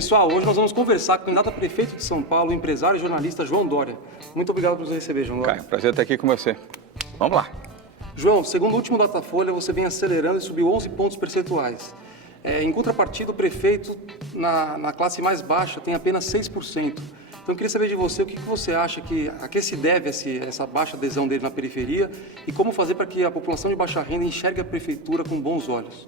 Pessoal, hoje nós vamos conversar com o candidato a prefeito de São Paulo, o empresário e jornalista João Dória. Muito obrigado por nos receber, João Dória. Caio, prazer estar aqui com você. Vamos lá. João, segundo o último Datafolha, você vem acelerando e subiu 11 pontos percentuais. Em contrapartida, o prefeito, na classe mais baixa, tem apenas 6%. Então, eu queria saber de você o que você acha a que se deve essa baixa adesão dele na periferia e como fazer para que a população de baixa renda enxergue a prefeitura com bons olhos.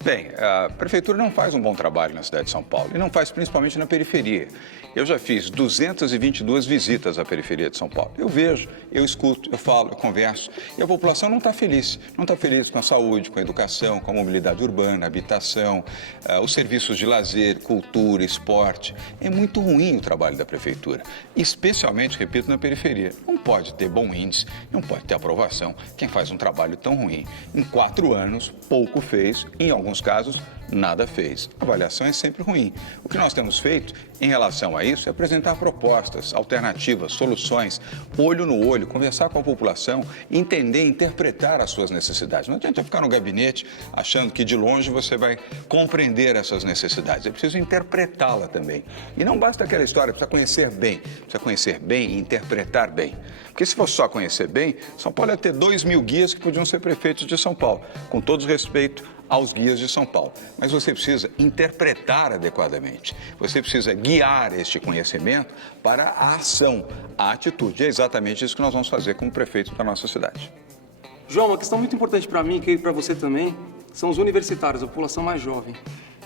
Bem, a prefeitura não faz um bom trabalho na cidade de São Paulo e não faz principalmente na periferia. Eu já fiz 222 visitas à periferia de São Paulo. Eu vejo, eu escuto, eu falo, eu converso e a população não está feliz. Não está feliz com a saúde, com a educação, com a mobilidade urbana, habitação, os serviços de lazer, cultura, esporte. É muito ruim o trabalho da prefeitura, especialmente, repito, na periferia. Não pode ter bom índice, não pode ter aprovação quem faz um trabalho tão ruim. Em 4 anos, pouco fez, em alguns casos, nada fez. A avaliação é sempre ruim. O que nós temos feito em relação a isso é apresentar propostas, alternativas, soluções, olho no olho, conversar com a população, entender, interpretar as suas necessidades. Não adianta ficar no gabinete achando que de longe você vai compreender essas necessidades. É preciso interpretá-la também. E não basta aquela história, precisa conhecer bem e interpretar bem. Porque se fosse só conhecer bem, São Paulo ia ter 2.000 guias que podiam ser prefeitos de São Paulo, com todo respeito aos guias de São Paulo. Mas você precisa interpretar adequadamente. Você precisa guiar este conhecimento para a ação, a atitude. É exatamente isso que nós vamos fazer como prefeito da nossa cidade. João, uma questão muito importante para mim, e para você também, são os universitários, a população mais jovem.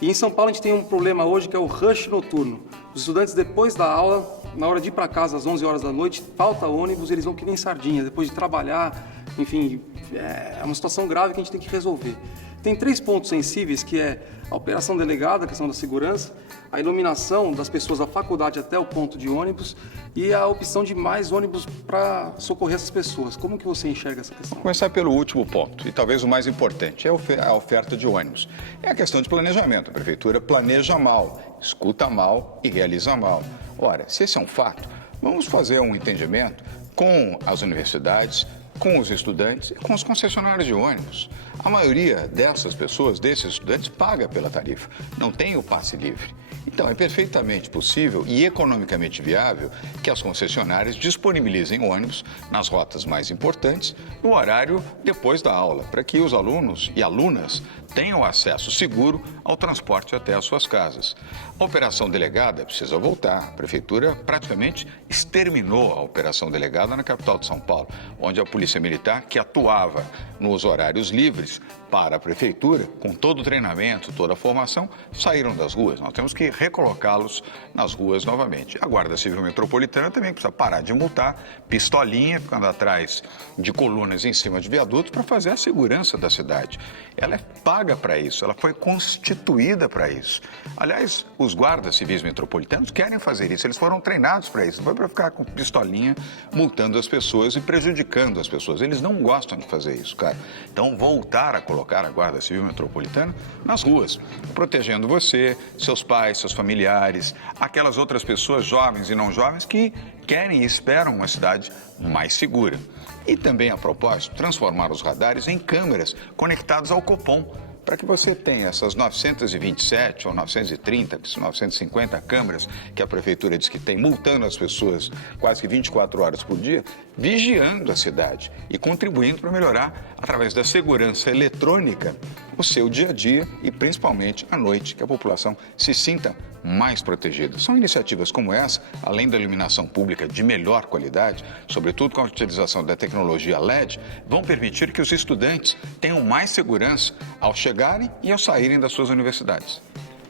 E em São Paulo a gente tem um problema hoje que é o rush noturno. Os estudantes, depois da aula, na hora de ir para casa às 11 horas da noite, falta ônibus, eles vão que nem sardinha, depois de trabalhar, enfim, é uma situação grave que a gente tem que resolver. Tem 3 pontos sensíveis, que é a operação delegada, a questão da segurança, a iluminação das pessoas da faculdade até o ponto de ônibus e a opção de mais ônibus para socorrer essas pessoas. Como que você enxerga essa questão? Vou começar pelo último ponto, e talvez o mais importante, é a oferta de ônibus. É a questão de planejamento. A prefeitura planeja mal, escuta mal e realiza mal. Ora, se esse é um fato, vamos fazer um entendimento com as universidades, com os estudantes e com os concessionários de ônibus. A maioria dessas pessoas, desses estudantes, paga pela tarifa, não tem o passe livre. Então, é perfeitamente possível e economicamente viável que as concessionárias disponibilizem ônibus nas rotas mais importantes no horário depois da aula, para que os alunos e alunas tenham acesso seguro ao transporte até as suas casas. A operação delegada precisa voltar. A prefeitura praticamente exterminou a operação delegada na capital de São Paulo, onde a Polícia Militar, que atuava nos horários livres para a prefeitura, com todo o treinamento, toda a formação, saíram das ruas. Nós temos que recolocá-los nas ruas novamente. A Guarda Civil Metropolitana também precisa parar de multar, pistolinha, ficando atrás de colunas em cima de viadutos para fazer a segurança da cidade. Ela é paga para isso, ela foi constituída para isso. Aliás, os guardas civis metropolitanos querem fazer isso, eles foram treinados para isso, não foi para ficar com pistolinha multando as pessoas e prejudicando as pessoas. Eles não gostam de fazer isso, cara. Então, voltar a colocar a Guarda Civil Metropolitana nas ruas, protegendo você, seus pais, seus familiares, aquelas outras pessoas jovens e não jovens que querem e esperam uma cidade mais segura. E também, a propósito, transformar os radares em câmeras conectadas ao Copom, para que você tenha essas 927 ou 930, 950 câmeras que a prefeitura diz que tem, multando as pessoas quase que 24 horas por dia, vigiando a cidade e contribuindo para melhorar, através da segurança eletrônica, o seu dia a dia e principalmente à noite, que a população se sinta mais protegida. São iniciativas como essa, além da iluminação pública de melhor qualidade, sobretudo com a utilização da tecnologia LED, vão permitir que os estudantes tenham mais segurança ao chegarem e ao saírem das suas universidades.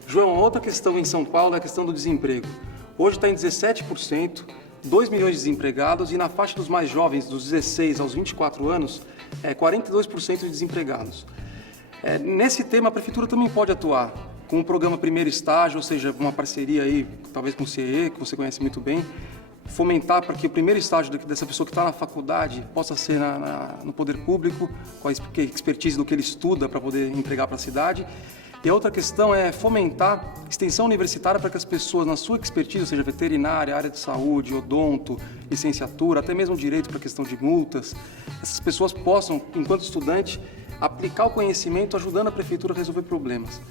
João, outra questão em São Paulo é a questão do desemprego. Hoje está em 17%, 2 milhões de desempregados e na faixa dos mais jovens, dos 16 aos 24 anos, 42% de desempregados. Nesse tema, a prefeitura também pode atuar com o programa Primeiro Estágio, ou seja, uma parceria aí, talvez com o CIE, que você conhece muito bem, fomentar para que o primeiro estágio dessa pessoa que está na faculdade possa ser no poder público, com a expertise do que ele estuda para poder entregar para a cidade. E a outra questão é fomentar extensão universitária para que as pessoas, na sua expertise, ou seja, veterinária, área de saúde, odonto, licenciatura, até mesmo direito para a questão de multas, essas pessoas possam, enquanto estudante, aplicar o conhecimento ajudando a prefeitura a resolver problemas.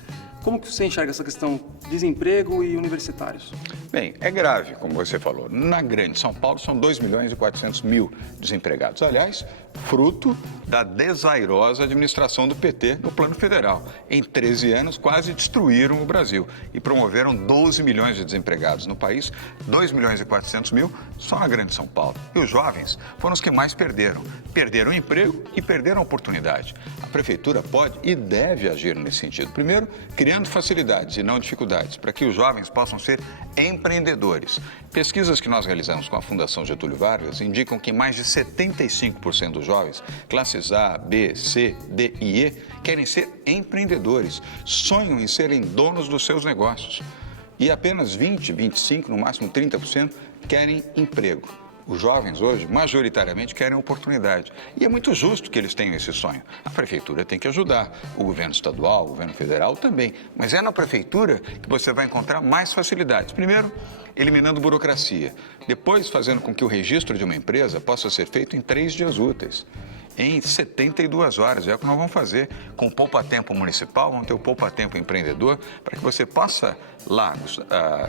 Como que você enxerga essa questão desemprego e universitários? Bem, é grave, como você falou. Na grande São Paulo são 2.400.000 desempregados. Aliás, fruto da desairosa administração do PT no plano federal. Em 13 anos, quase destruíram o Brasil e promoveram 12 milhões de desempregados no país, 2.400.000 só na grande São Paulo. E os jovens foram os que mais perderam. Perderam o emprego e perderam a oportunidade. A prefeitura pode e deve agir nesse sentido. Primeiro, criando facilidades e não dificuldades, para que os jovens possam ser empreendedores. Pesquisas que nós realizamos com a Fundação Getúlio Vargas indicam que mais de 75% dos jovens, classes A, B, C, D e E, querem ser empreendedores, sonham em serem donos dos seus negócios. E apenas 20, 25, no máximo 30% querem emprego. Os jovens hoje, majoritariamente, querem oportunidade. E é muito justo que eles tenham esse sonho. A prefeitura tem que ajudar, o governo estadual, o governo federal também. Mas é na prefeitura que você vai encontrar mais facilidades. Primeiro, eliminando burocracia. Depois, fazendo com que o registro de uma empresa possa ser feito em 3 dias úteis. Em 72 horas, é o que nós vamos fazer com o poupa-tempo municipal, vamos ter o poupa-tempo empreendedor, para que você possa lá,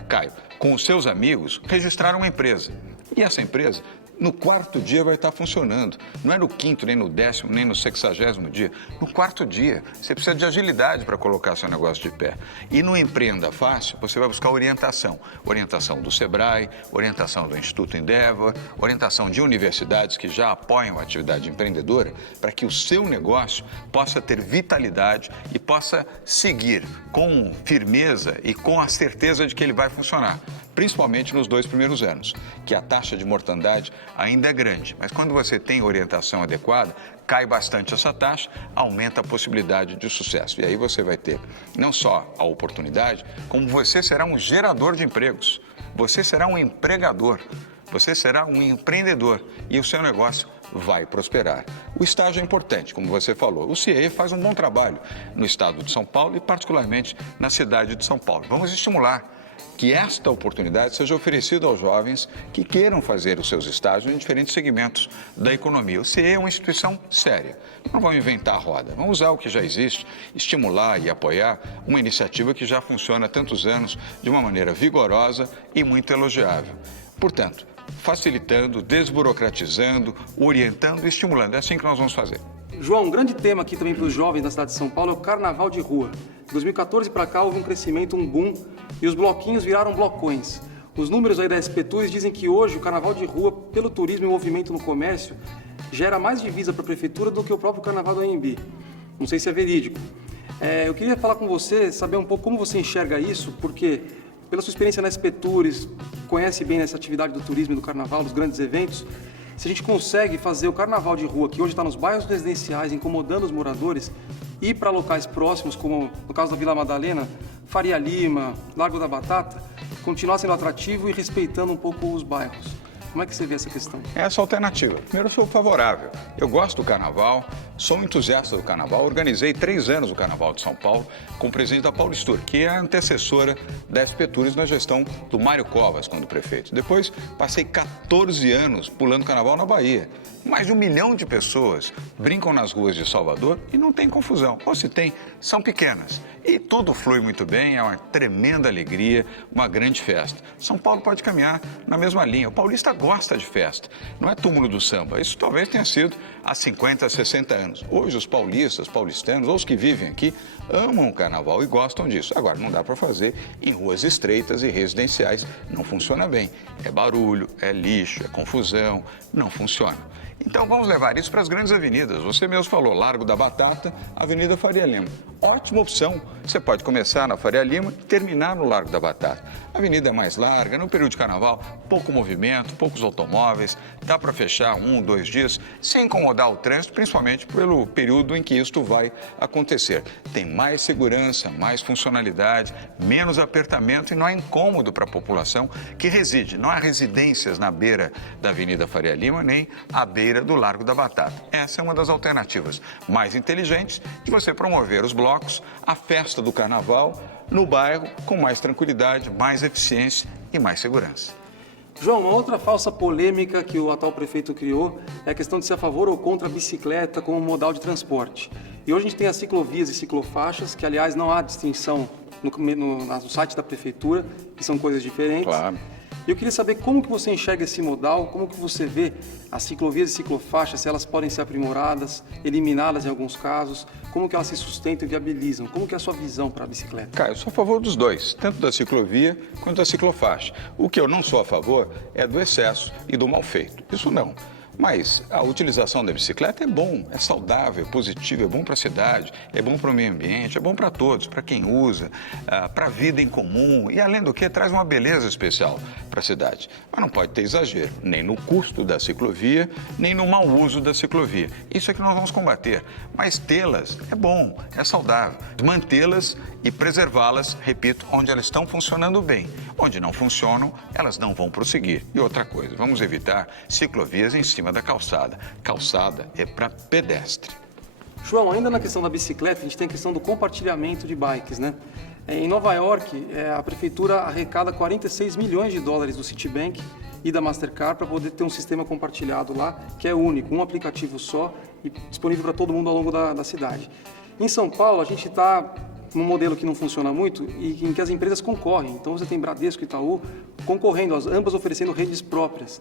Caio, com os seus amigos, registrar uma empresa. E essa empresa, no 4º dia vai estar funcionando. Não é no 5º, nem no 10º, nem no 60º dia. No 4º dia, você precisa de agilidade para colocar seu negócio de pé. E no Empreenda Fácil, você vai buscar orientação. Orientação do Sebrae, orientação do Instituto Endeavor, orientação de universidades que já apoiam a atividade empreendedora, para que o seu negócio possa ter vitalidade e possa seguir com firmeza e com a certeza de que ele vai funcionar. Principalmente nos 2 primeiros anos, que a taxa de mortandade ainda é grande. Mas quando você tem orientação adequada, cai bastante essa taxa, aumenta a possibilidade de sucesso. E aí você vai ter não só a oportunidade, como você será um gerador de empregos. Você será um empregador, você será um empreendedor e o seu negócio vai prosperar. O estágio é importante, como você falou. O CIE faz um bom trabalho no estado de São Paulo e particularmente na cidade de São Paulo. Vamos estimular que esta oportunidade seja oferecida aos jovens que queiram fazer os seus estágios em diferentes segmentos da economia. O CIE é uma instituição séria. Não vamos inventar a roda, vamos usar o que já existe, estimular e apoiar uma iniciativa que já funciona há tantos anos de uma maneira vigorosa e muito elogiável. Portanto, facilitando, desburocratizando, orientando e estimulando. É assim que nós vamos fazer. João, um grande tema aqui também para os jovens da cidade de São Paulo é o carnaval de rua. De 2014 para cá houve um crescimento, um boom, e os bloquinhos viraram blocões. Os números aí da SP Tours dizem que hoje o carnaval de rua, pelo turismo e movimento no comércio, gera mais divisa para a prefeitura do que o próprio carnaval do AMB. Não sei se é verídico. Eu queria falar com você, saber um pouco como você enxerga isso, porque pela sua experiência na SP Tours, conhece bem essa atividade do turismo e do carnaval, dos grandes eventos, se a gente consegue fazer o carnaval de rua, que hoje está nos bairros residenciais, incomodando os moradores, ir para locais próximos, como no caso da Vila Madalena, Faria Lima, Largo da Batata, continuar sendo atrativo e respeitando um pouco os bairros. Como é que você vê essa questão? Essa alternativa. Primeiro, eu sou favorável. Eu gosto do carnaval, sou um entusiasta do carnaval. Organizei 3 anos o Carnaval de São Paulo com o presidente da Paulistur, que é a antecessora da SP Tours na gestão do Mário Covas, quando prefeito. Depois, passei 14 anos pulando carnaval na Bahia. Mais de 1 milhão de pessoas brincam nas ruas de Salvador e não tem confusão. Ou se tem, são pequenas. E tudo flui muito bem, é uma tremenda alegria, uma grande festa. São Paulo pode caminhar na mesma linha. O paulista gosta de festa, não é túmulo do samba. Isso talvez tenha sido há 50, 60 anos. Hoje os paulistas, paulistanos, ou os que vivem aqui, amam o carnaval e gostam disso. Agora, não dá para fazer em ruas estreitas e residenciais, não funciona bem. É barulho, é lixo, é confusão, não funciona. Então vamos levar isso para as grandes avenidas. Você mesmo falou, Largo da Batata, Avenida Faria Lima. Ótima opção. Você pode começar na Faria Lima e terminar no Largo da Batata. A avenida é mais larga, no período de carnaval, pouco movimento, poucos automóveis, dá para fechar 1, 2 dias, sem incomodar o trânsito, principalmente pelo período em que isto vai acontecer. Tem mais segurança, mais funcionalidade, menos apertamento e não há incômodo para a população que reside. Não há residências na beira da Avenida Faria Lima, nem à beira do Largo da Batata. Essa é uma das alternativas mais inteligentes de você promover os blocos, a festa do carnaval no bairro com mais tranquilidade, mais eficiência e mais segurança. João, uma outra falsa polêmica que o atual prefeito criou é a questão de ser a favor ou contra a bicicleta como modal de transporte. E hoje a gente tem as ciclovias e ciclofaixas, que aliás não há distinção no site da prefeitura, que são coisas diferentes. Claro. E eu queria saber como que você enxerga esse modal, como que você vê as ciclovias e ciclofaixas, se elas podem ser aprimoradas, eliminadas em alguns casos, como que elas se sustentam e viabilizam, como que é a sua visão para a bicicleta? Cara, eu sou a favor dos dois, tanto da ciclovia quanto da ciclofaixa. O que eu não sou a favor é do excesso e do mal feito. Isso não. Mas a utilização da bicicleta é bom, é saudável, é positivo, é bom para a cidade, é bom para o meio ambiente, é bom para todos, para quem usa, para a vida em comum e, além do que, traz uma beleza especial para a cidade. Mas não pode ter exagero, nem no custo da ciclovia, nem no mau uso da ciclovia. Isso é que nós vamos combater. Mas tê-las é bom, é saudável. Mantê-las e preservá-las, repito, onde elas estão funcionando bem. Onde não funcionam, elas não vão prosseguir. E outra coisa, vamos evitar ciclovias em cima da calçada. Calçada é para pedestre. João, ainda na questão da bicicleta, a gente tem a questão do compartilhamento de bikes, né? Em Nova York, a prefeitura arrecada 46 milhões de dólares do Citibank e da Mastercard para poder ter um sistema compartilhado lá, que é único, um aplicativo só e disponível para todo mundo ao longo da cidade. Em São Paulo, a gente está num modelo que não funciona muito e em que as empresas concorrem. Então, você tem Bradesco e Itaú concorrendo, ambas oferecendo redes próprias.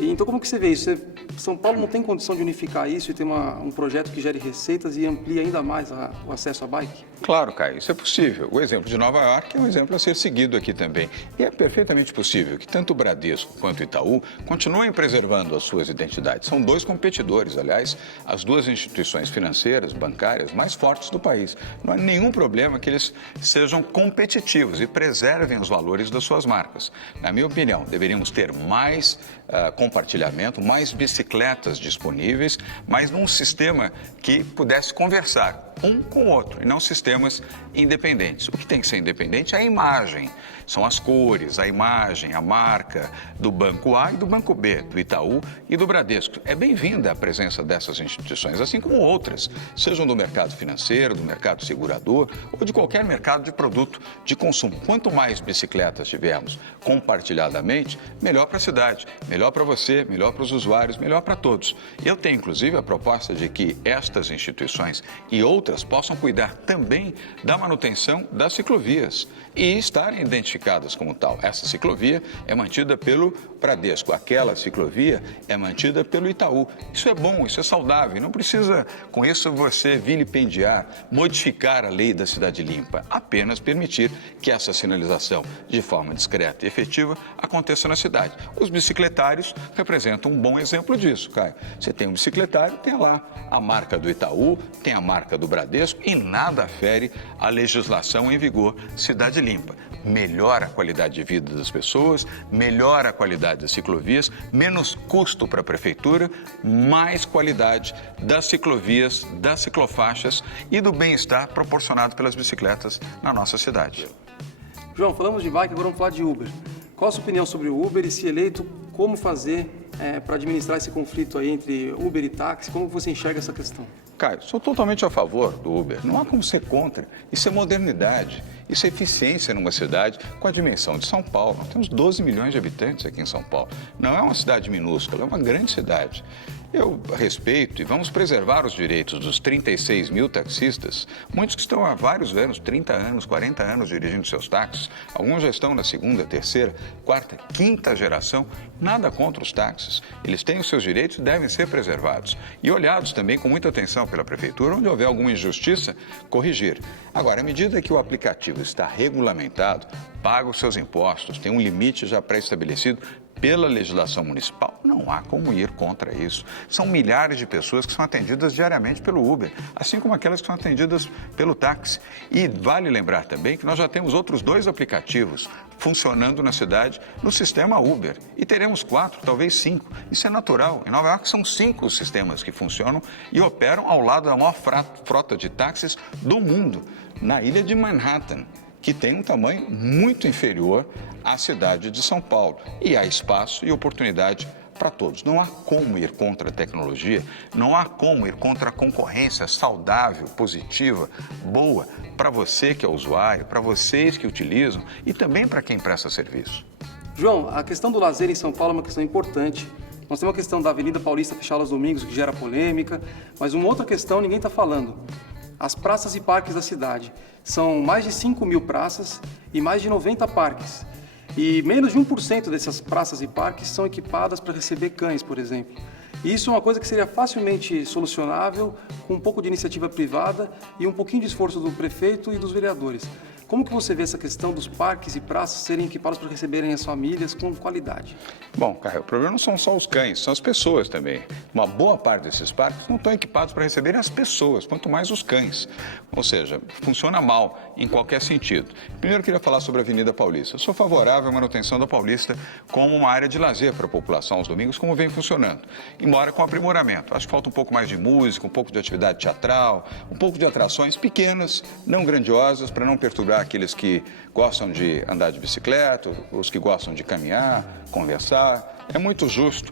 Então, como que você vê isso? São Paulo não tem condição de unificar isso e ter um projeto que gere receitas e amplie ainda mais o acesso à bike? Claro, Caio, isso é possível. O exemplo de Nova York é um exemplo a ser seguido aqui também. E é perfeitamente possível que tanto o Bradesco quanto o Itaú continuem preservando as suas identidades. São dois competidores, aliás, as duas instituições financeiras, bancárias mais fortes do país. Não há nenhum problema que eles sejam competitivos e preservem os valores das suas marcas. Na minha opinião, deveríamos ter mais compartilhamento, mais bicicletas disponíveis, mas num sistema que pudesse conversar um com o outro, e não sistemas independentes. O que tem que ser independente é a imagem, são as cores, a imagem, a marca do Banco A e do Banco B, do Itaú e do Bradesco. É bem-vinda a presença dessas instituições, assim como outras, sejam do mercado financeiro, do mercado segurador ou de qualquer mercado de produto de consumo. Quanto mais bicicletas tivermos compartilhadamente, melhor para a cidade, melhor para você, melhor para os usuários, melhor para todos. Eu tenho, inclusive, a proposta de que estas instituições e outras possam cuidar também da manutenção das ciclovias e estarem identificadas como tal. Essa ciclovia é mantida pelo Bradesco, aquela ciclovia é mantida pelo Itaú. Isso é bom, isso é saudável, não precisa com isso você vilipendiar, modificar a lei da cidade limpa, apenas permitir que essa sinalização de forma discreta e efetiva aconteça na cidade. Os bicicletários representam um bom exemplo disso, Caio. Você tem um bicicletário, tem lá a marca do Itaú, tem a marca do Bradesco e nada afere a legislação em vigor Cidade Limpa. Melhora a qualidade de vida das pessoas, melhora a qualidade das ciclovias, menos custo para a prefeitura, mais qualidade das ciclovias, das ciclofaixas e do bem-estar proporcionado pelas bicicletas na nossa cidade. João, falamos de bike, agora vamos falar de Uber. Qual a sua opinião sobre o Uber e, se eleito, como fazer para administrar esse conflito aí entre Uber e táxi? Como você enxerga essa questão? Caio, sou totalmente a favor do Uber. Não há como ser contra. Isso é modernidade. Isso é eficiência numa cidade com a dimensão de São Paulo. Nós temos 12 milhões de habitantes aqui em São Paulo. Não é uma cidade minúscula, é uma grande cidade. Eu respeito e vamos preservar os direitos dos 36 mil taxistas, muitos que estão há vários anos, 30 anos, 40 anos dirigindo seus táxis. Alguns já estão na segunda, terceira, quarta, quinta geração. Nada contra os táxis. Eles têm os seus direitos e devem ser preservados. E olhados também com muita atenção pela prefeitura, onde houver alguma injustiça, corrigir. Agora, à medida que o aplicativo está regulamentado, paga os seus impostos, tem um limite já pré-estabelecido pela legislação municipal, não há como ir contra isso. São milhares de pessoas que são atendidas diariamente pelo Uber, assim como aquelas que são atendidas pelo táxi. E vale lembrar também que nós já temos outros 2 aplicativos funcionando na cidade no sistema Uber. E teremos 4, talvez 5. Isso é natural. Em Nova York são 5 os sistemas que funcionam e operam ao lado da maior frota de táxis do mundo, na ilha de Manhattan, que tem um tamanho muito inferior à cidade de São Paulo. E há espaço e oportunidade para todos. Não há como ir contra a tecnologia, não há como ir contra a concorrência saudável, positiva, boa, para você que é usuário, para vocês que utilizam e também para quem presta serviço. João, a questão do lazer em São Paulo é uma questão importante. Nós temos a questão da Avenida Paulista fechada aos domingos, que gera polêmica, mas uma outra questão ninguém está falando. as praças e parques da cidade. São mais de 5 mil praças e mais de 90 parques. E menos de 1% dessas praças e parques são equipadas para receber cães, por exemplo. E isso é uma coisa que seria facilmente solucionável com um pouco de iniciativa privada e um pouquinho de esforço do prefeito e dos vereadores. Como que você vê essa questão dos parques e praças serem equipados para receberem as famílias com qualidade? Bom, Caio, o problema não são só os cães, são as pessoas também. Uma boa parte desses parques não estão equipados para receberem as pessoas, quanto mais os cães. Ou seja, funciona mal em qualquer sentido. Primeiro, eu queria falar sobre a Avenida Paulista. Eu sou favorável à manutenção da Paulista como uma área de lazer para a população aos domingos, como vem funcionando. Embora com aprimoramento. Acho que falta um pouco mais de música, um pouco de atividade teatral, um pouco de atrações pequenas, não grandiosas, para não perturbar aqueles que gostam de andar de bicicleta, os que gostam de caminhar, conversar. É muito justo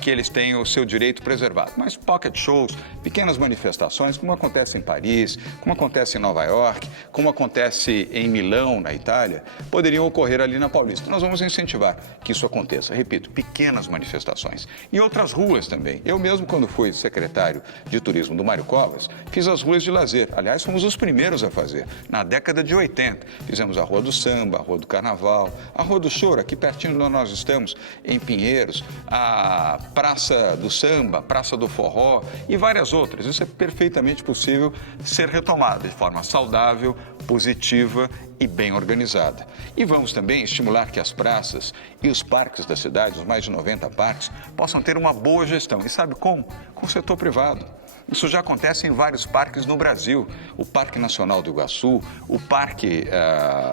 que eles tenham o seu direito preservado. Mas pocket shows, pequenas manifestações, como acontece em Paris, como acontece em Nova York, como acontece em Milão, na Itália, poderiam ocorrer ali na Paulista. Nós vamos incentivar que isso aconteça. Repito, pequenas manifestações. E outras ruas também. Eu mesmo, quando fui secretário de turismo do Mário Covas, fiz as ruas de lazer. Aliás, fomos os primeiros a fazer, na década de 80. Fizemos a Rua do Samba, a Rua do Carnaval, a Rua do Choro, aqui pertinho de onde nós estamos, em Pinheiros, a Praça do Samba, Praça do Forró e várias outras. Isso é perfeitamente possível ser retomado de forma saudável, positiva e bem organizada. E vamos também estimular que as praças e os parques da cidade, os mais de 90 parques, possam ter uma boa gestão. E sabe como? Com o setor privado. Isso já acontece em vários parques no Brasil. O Parque Nacional do Iguaçu, o Parque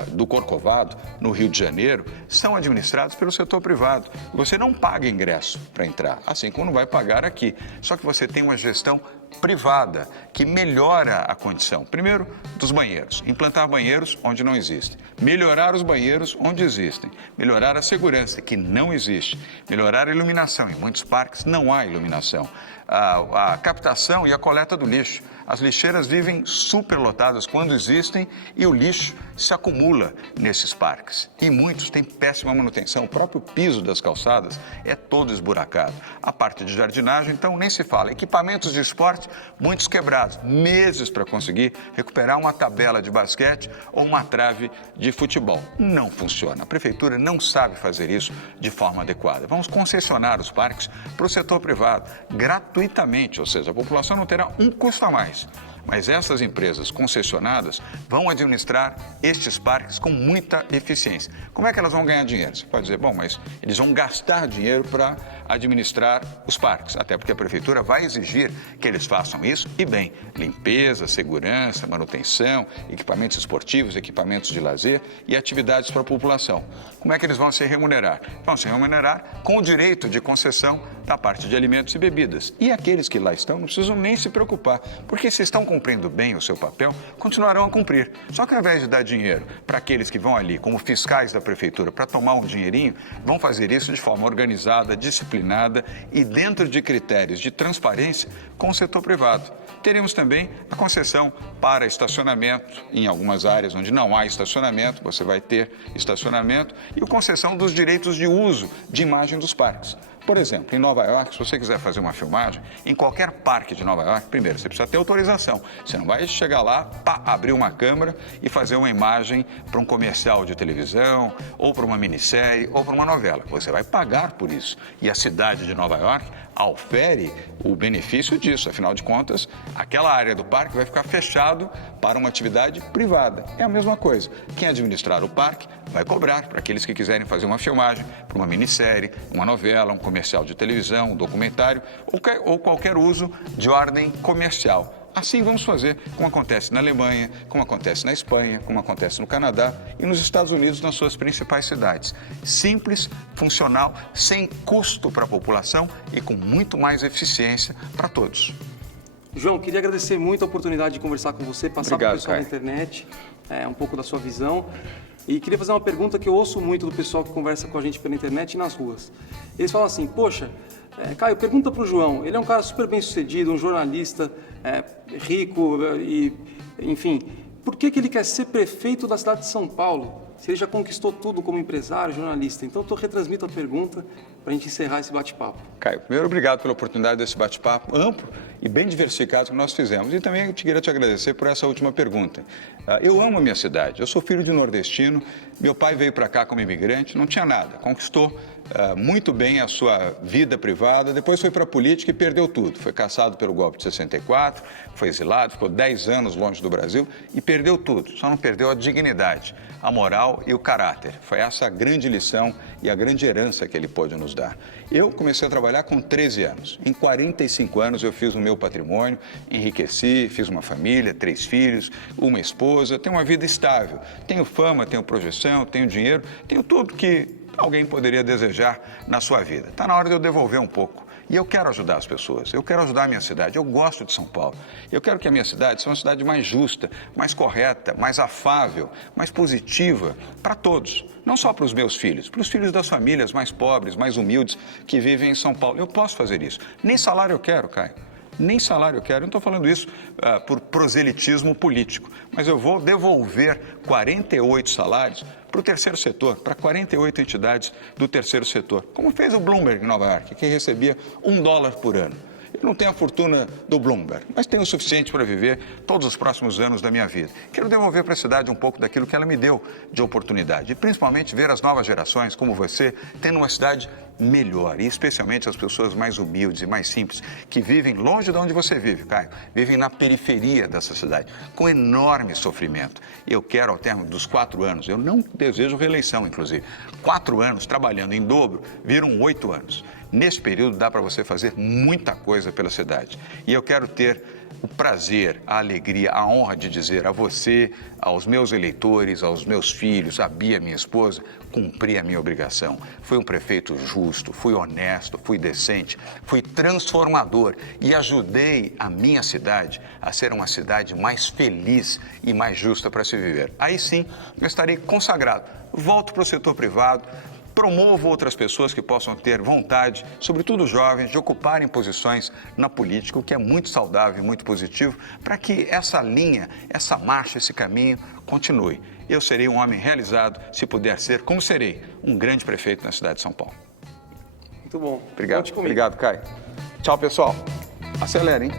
do Corcovado, no Rio de Janeiro, são administrados pelo setor privado. Você não paga ingresso para entrar, assim como não vai pagar aqui. Só que você tem uma gestão privada que melhora a condição, primeiro, dos banheiros, implantar banheiros onde não existem, melhorar os banheiros onde existem, melhorar a segurança, que não existe, melhorar a iluminação. Em muitos parques não há iluminação, a captação e a coleta do lixo. As lixeiras vivem superlotadas quando existem e o lixo se acumula nesses parques. E muitos têm péssima manutenção. O próprio piso das calçadas é todo esburacado. A parte de jardinagem, então, nem se fala. Equipamentos de esporte, muitos quebrados. Meses para conseguir recuperar uma tabela de basquete ou uma trave de futebol. Não funciona. A prefeitura não sabe fazer isso de forma adequada. Vamos concessionar os parques para o setor privado, gratuitamente, ou seja, a população não terá um custo a mais. Mas essas empresas concessionadas vão administrar estes parques com muita eficiência. Como é que elas vão ganhar dinheiro? Você pode dizer, bom, mas eles vão gastar dinheiro para administrar os parques, até porque a prefeitura vai exigir que eles façam isso e bem, limpeza, segurança, manutenção, equipamentos esportivos, equipamentos de lazer e atividades para a população. Como é que eles vão se remunerar? Vão se remunerar com o direito de concessão da parte de alimentos e bebidas. E aqueles que lá estão não precisam nem se preocupar, porque se estão cumprindo bem o seu papel, continuarão a cumprir. Só que ao invés de dar dinheiro para aqueles que vão ali como fiscais da prefeitura para tomar um dinheirinho, vão fazer isso de forma organizada, disciplinada e dentro de critérios de transparência com o setor privado. Teremos também a concessão para estacionamento em algumas áreas onde não há estacionamento, você vai ter estacionamento e a concessão dos direitos de uso de imagem dos parques. Por exemplo, em Nova York, se você quiser fazer uma filmagem, em qualquer parque de Nova York, primeiro, você precisa ter autorização. Você não vai chegar lá, abrir uma câmera e fazer uma imagem para um comercial de televisão, ou para uma minissérie, ou para uma novela. Você vai pagar por isso. E a cidade de Nova York aufere o benefício disso. Afinal de contas, aquela área do parque vai ficar fechado para uma atividade privada. É a mesma coisa. Quem administrar o parque vai cobrar para aqueles que quiserem fazer uma filmagem, para uma minissérie, uma novela, um comercial de televisão, um documentário ou qualquer uso de ordem comercial. Assim vamos fazer como acontece na Alemanha, como acontece na Espanha, como acontece no Canadá e nos Estados Unidos, nas suas principais cidades. Simples, funcional, sem custo para a população e com muito mais eficiência para todos. João, queria agradecer muito a oportunidade de conversar com você, passar para o pessoal Caio. na internet um pouco da sua visão. E queria fazer uma pergunta que eu ouço muito do pessoal que conversa com a gente pela internet e nas ruas. Eles falam assim, poxa, Caio, pergunta para o João, ele é um cara super bem sucedido, um jornalista rico e, enfim, por que ele quer ser prefeito da cidade de São Paulo? se ele já conquistou tudo como empresário, jornalista. Então, eu retransmito a pergunta para a gente encerrar esse bate-papo. Caio, primeiro, obrigado pela oportunidade desse bate-papo amplo e bem diversificado que nós fizemos. E também eu queria te agradecer por essa última pergunta. Eu amo a minha cidade, eu sou filho de nordestino, meu pai veio para cá como imigrante, não tinha nada, conquistou muito bem a sua vida privada, depois foi para a política e perdeu tudo. Foi caçado pelo golpe de 64, foi exilado, ficou 10 anos longe do Brasil e perdeu tudo, só não perdeu a dignidade, a moral e o caráter. Foi essa a grande lição e a grande herança que ele pôde nos dar. Eu comecei a trabalhar com 13 anos. Em 45 anos eu fiz o meu patrimônio, enriqueci, fiz uma família, 3 filhos, uma esposa, tenho uma vida estável. Tenho fama, tenho projeção, tenho dinheiro, tenho tudo que alguém poderia desejar na sua vida. Está na hora de eu devolver um pouco. E eu quero ajudar as pessoas, eu quero ajudar a minha cidade, eu gosto de São Paulo. Eu quero que a minha cidade seja uma cidade mais justa, mais correta, mais afável, mais positiva para todos. Não só para os meus filhos, para os filhos das famílias mais pobres, mais humildes que vivem em São Paulo. Eu posso fazer isso. Nem salário eu quero, Caio. Nem salário eu quero. Eu não estou falando isso por proselitismo político, mas eu vou devolver 48 salários para o terceiro setor, para 48 entidades do terceiro setor, como fez o Bloomberg em Nova York, que recebia $1 por ano. Eu não tenho a fortuna do Bloomberg, mas tenho o suficiente para viver todos os próximos anos da minha vida. Quero devolver para a cidade um pouco daquilo que ela me deu de oportunidade, e principalmente ver as novas gerações, como você, tendo uma cidade melhor, e especialmente as pessoas mais humildes e mais simples, que vivem longe de onde você vive, Caio, vivem na periferia dessa cidade, com enorme sofrimento. Eu quero, ao término dos 4 anos, eu não desejo reeleição, inclusive, 4 anos trabalhando em dobro, viram 8 anos. Nesse período dá para você fazer muita coisa pela cidade. E eu quero ter o prazer, a alegria, a honra de dizer a você, aos meus eleitores, aos meus filhos, a Bia, minha esposa, cumpri a minha obrigação. Fui um prefeito justo, fui honesto, fui decente, fui transformador e ajudei a minha cidade a ser uma cidade mais feliz e mais justa para se viver. Aí sim, eu estarei consagrado. Volto para o setor privado, promovo outras pessoas que possam ter vontade, sobretudo jovens, de ocuparem posições na política, o que é muito saudável e muito positivo, para que essa linha, essa marcha, esse caminho continue. Eu serei um homem realizado, se puder ser, como serei, um grande prefeito na cidade de São Paulo. Muito bom. Obrigado, Caio. Tchau, pessoal. Acelera, hein?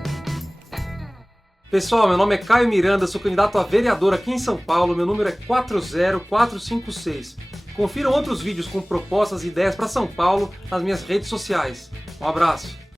Pessoal, meu nome é Caio Miranda, sou candidato a vereador aqui em São Paulo, meu número é 40456. Confiram outros vídeos com propostas e ideias para São Paulo nas minhas redes sociais. Um abraço!